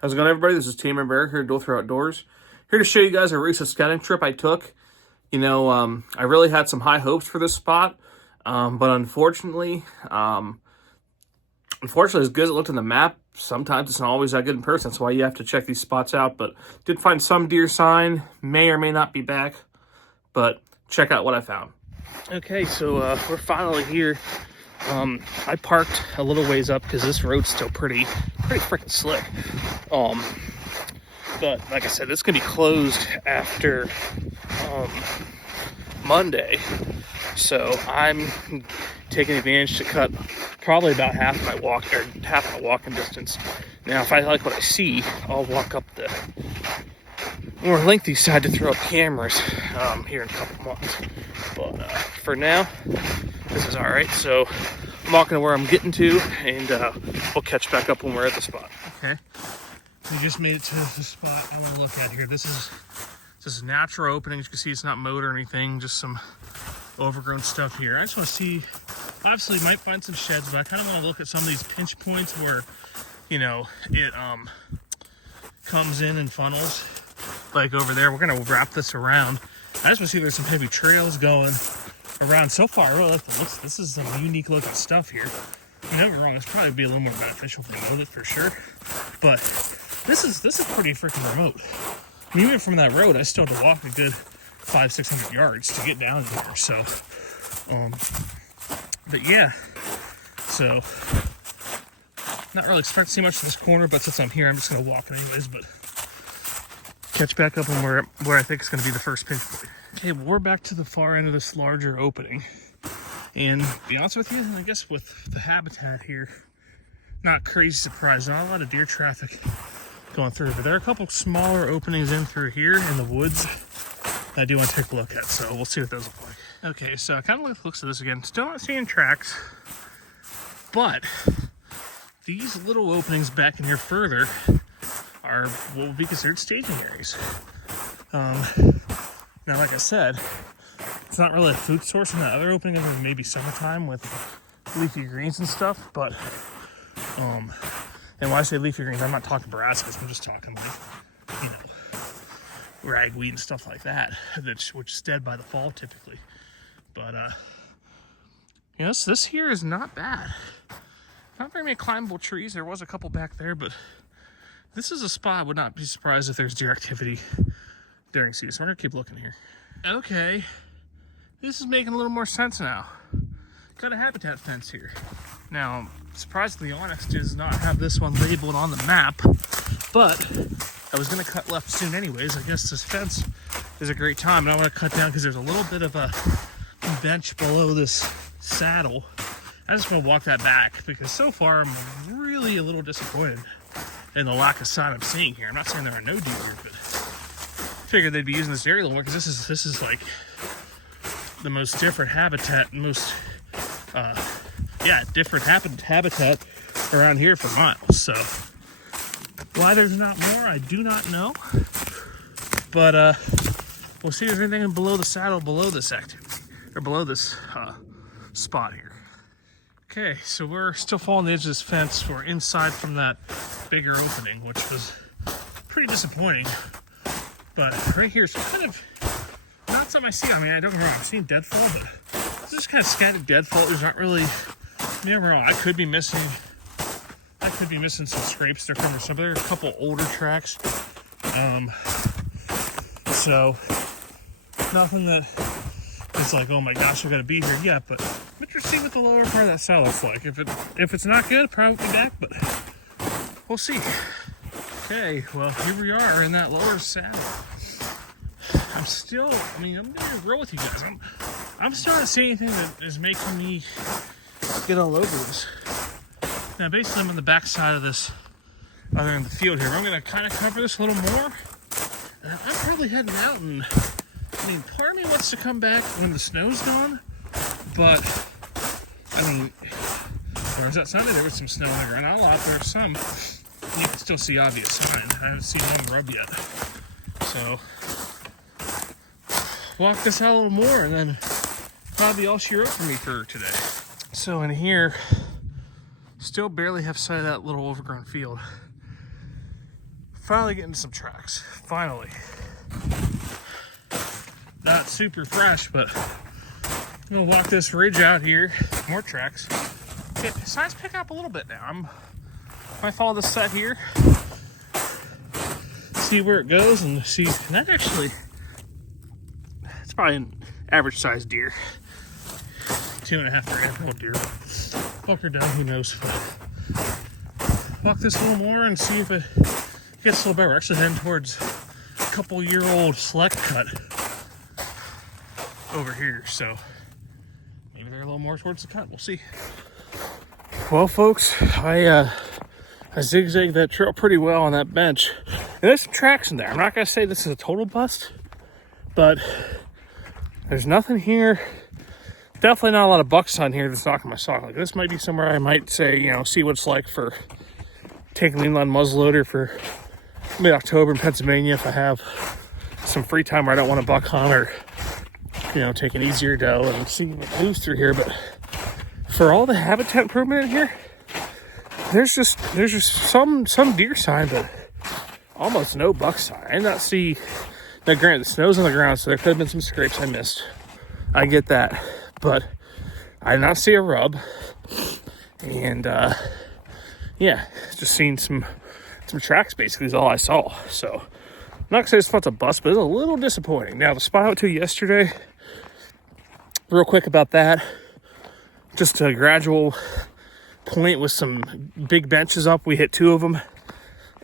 How's it going, everybody? This is Tamer Bear here at Dual Throw Outdoors. Here to show you guys a recent scouting trip I took. I really had some high hopes for this spot, but unfortunately, as good as it looked on the map, sometimes it's not always that good in person. That's why you have to check these spots out. But did find some deer sign, may or may not be back, but check out what I found. Okay, so we're finally here. I parked a little ways up because this road's still pretty freaking slick. But like I said, this is gonna be closed after Monday, so I'm taking advantage to cut probably about half my walking distance. Now, if I like what I see, I'll walk up the more lengthy side to throw up cameras here in a couple months. But for now, this is all right. So I'm walking to where I'm getting to, and we'll catch back up when we're at the spot. Okay, we just made it to the spot I want to look at here. This is natural opening. As you can see, it's not mowed or anything, just some overgrown stuff here. I just want to see, obviously you might find some sheds, but I kind of want to look at some of these pinch points where, it comes in and funnels. Like over there, we're gonna wrap this around. I just want to see if there's some heavy trails going around. So far, I really like the looks. This is some unique looking stuff here. Don't get me wrong, this probably be a little more beneficial for the mow for sure. But this is pretty freaking remote. I mean, even from that road, I still had to walk a good 500-600 yards to get down here. So, but yeah, so not really expect to see much of this corner, but since I'm here, I'm just gonna walk anyways. But catch back up on where I think is gonna be the first pinch point. Okay, well, we're back to the far end of this larger opening. And to be honest with you, I guess with the habitat here, not crazy surprised. Not a lot of deer traffic going through, but there are a couple smaller openings in through here in the woods that I do want to take a look at. So we'll see what those look like. Okay, so I kind of like the looks of this again. Still not seeing tracks, but these little openings back in here further are what would be considered staging areas. Now, like I said, it's not really a food source in that other opening other than maybe summertime with leafy greens and stuff, but and when I say leafy greens, I'm not talking brassicas, I'm just talking like, ragweed and stuff like that, which is dead by the fall typically. But this here is not bad. Not very many climbable trees. There was a couple back there, but this is a spot I would not be surprised if there's deer activity during season. So we're gonna keep looking here. Okay, this is making a little more sense now. Got a habitat fence here. Now, surprisingly, Onyx does not have this one labeled on the map, but I was gonna cut left soon anyways. I guess this fence is a great time, and I want to cut down because there's a little bit of a bench below this saddle. I just want to walk that back because so far I'm really a little disappointed in the lack of sign I'm seeing here. I'm not saying there are no deer here, but I figured they'd be using this area a little more because this is like the most different habitat, different habitat around here for miles. So why there's not more, I do not know. But we'll see if there's anything below the saddle, below this activity, or below this spot here. Okay, so we're still following the edge of this fence. We're inside from that bigger opening, which was pretty disappointing. But right here is kind of not something I see. I mean, I don't get me wrong, I've seen deadfall, but this is kind of scattered deadfall. There's not really, never wrong. I could be missing some scrapes there from some. There are a couple older tracks. So nothing that is like, oh my gosh, I gotta be here yet, but I'm interested to see what the lower part of that saddle looks like. If it's not good, probably be back, but we'll see. Okay, well, here we are in that lower saddle. I'm gonna be real with you guys. I'm still not seeing anything that is making me get all over this. Now, basically, I'm on the back side of this, other than the field here. I'm gonna kind of cover this a little more. I'm probably heading out, and I mean, part of me wants to come back when the snow's gone, but I mean, there's that Sunday there was some snow on the ground. Not a lot, there's some. You can still see obvious signs. I haven't seen one rub yet. So walk this out a little more, and then probably all she wrote for me for today. So in here, still barely have sight of that little overgrown field. finally getting some tracks. Finally. Not super fresh, but I'm gonna walk this ridge out here. More tracks. Okay, signs pick up a little bit now. I follow this set here, see where it goes, and see. And that actually, it's probably an average sized deer. 2.5 grand old deer. Fuck her down, who knows? Walk this a little more and see if it gets a little better. We're actually heading towards a couple-year-old select cut over here, so maybe they're a little more towards the cut. We'll see. Well, folks, I zigzagged that trail pretty well on that bench. And there's some tracks in there. I'm not gonna say this is a total bust, but there's nothing here. Definitely not a lot of bucks on here that's knocking my sock. Like, this might be somewhere I might say, you know, see what it's like for taking an inline muzzleloader for mid-October in Pennsylvania if I have some free time where I don't want to buck hunt or, you know, take an easier doe and see what moves through here. But for all the habitat improvement in here, there's just some deer sign, but almost no buck sign. I did not see. Now, granted, the snow's on the ground, so there could have been some scrapes I missed. I get that, but I did not see a rub. And yeah, just seen some tracks. Basically, is all I saw. So I'm not gonna say this spot's a bust, but it's a little disappointing. Now, the spot I went to yesterday, real quick about that, just a gradual point with some big benches up. We hit 2 of them,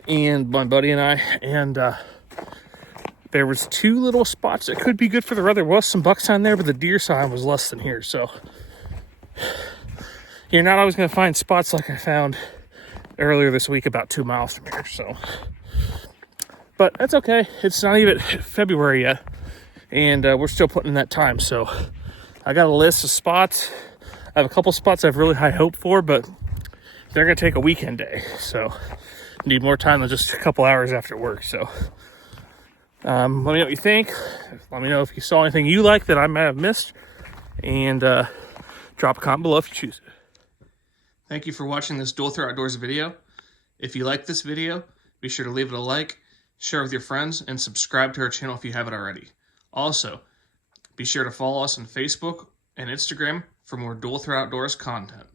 and my buddy and I, and there was 2 little spots that could be good for the rut. There was some buck sign there, but the deer sign was less than here. So you're not always going to find spots like I found earlier this week about 2 miles from here. So, but that's okay. It's not even February yet, and we're still putting in that time. So I got a list of spots. I have a couple spots I have really high hope for, but they're going to take a weekend day. So need more time than just a couple hours after work. So let me know what you think. Let me know if you saw anything you like that I might have missed, and drop a comment below if you choose it. Thank you for watching this Dual Throat Outdoors video. If you like this video, be sure to leave it a like, share with your friends, and subscribe to our channel if you haven't already. Also, be sure to follow us on Facebook and Instagram for more Dual Throat Outdoors content.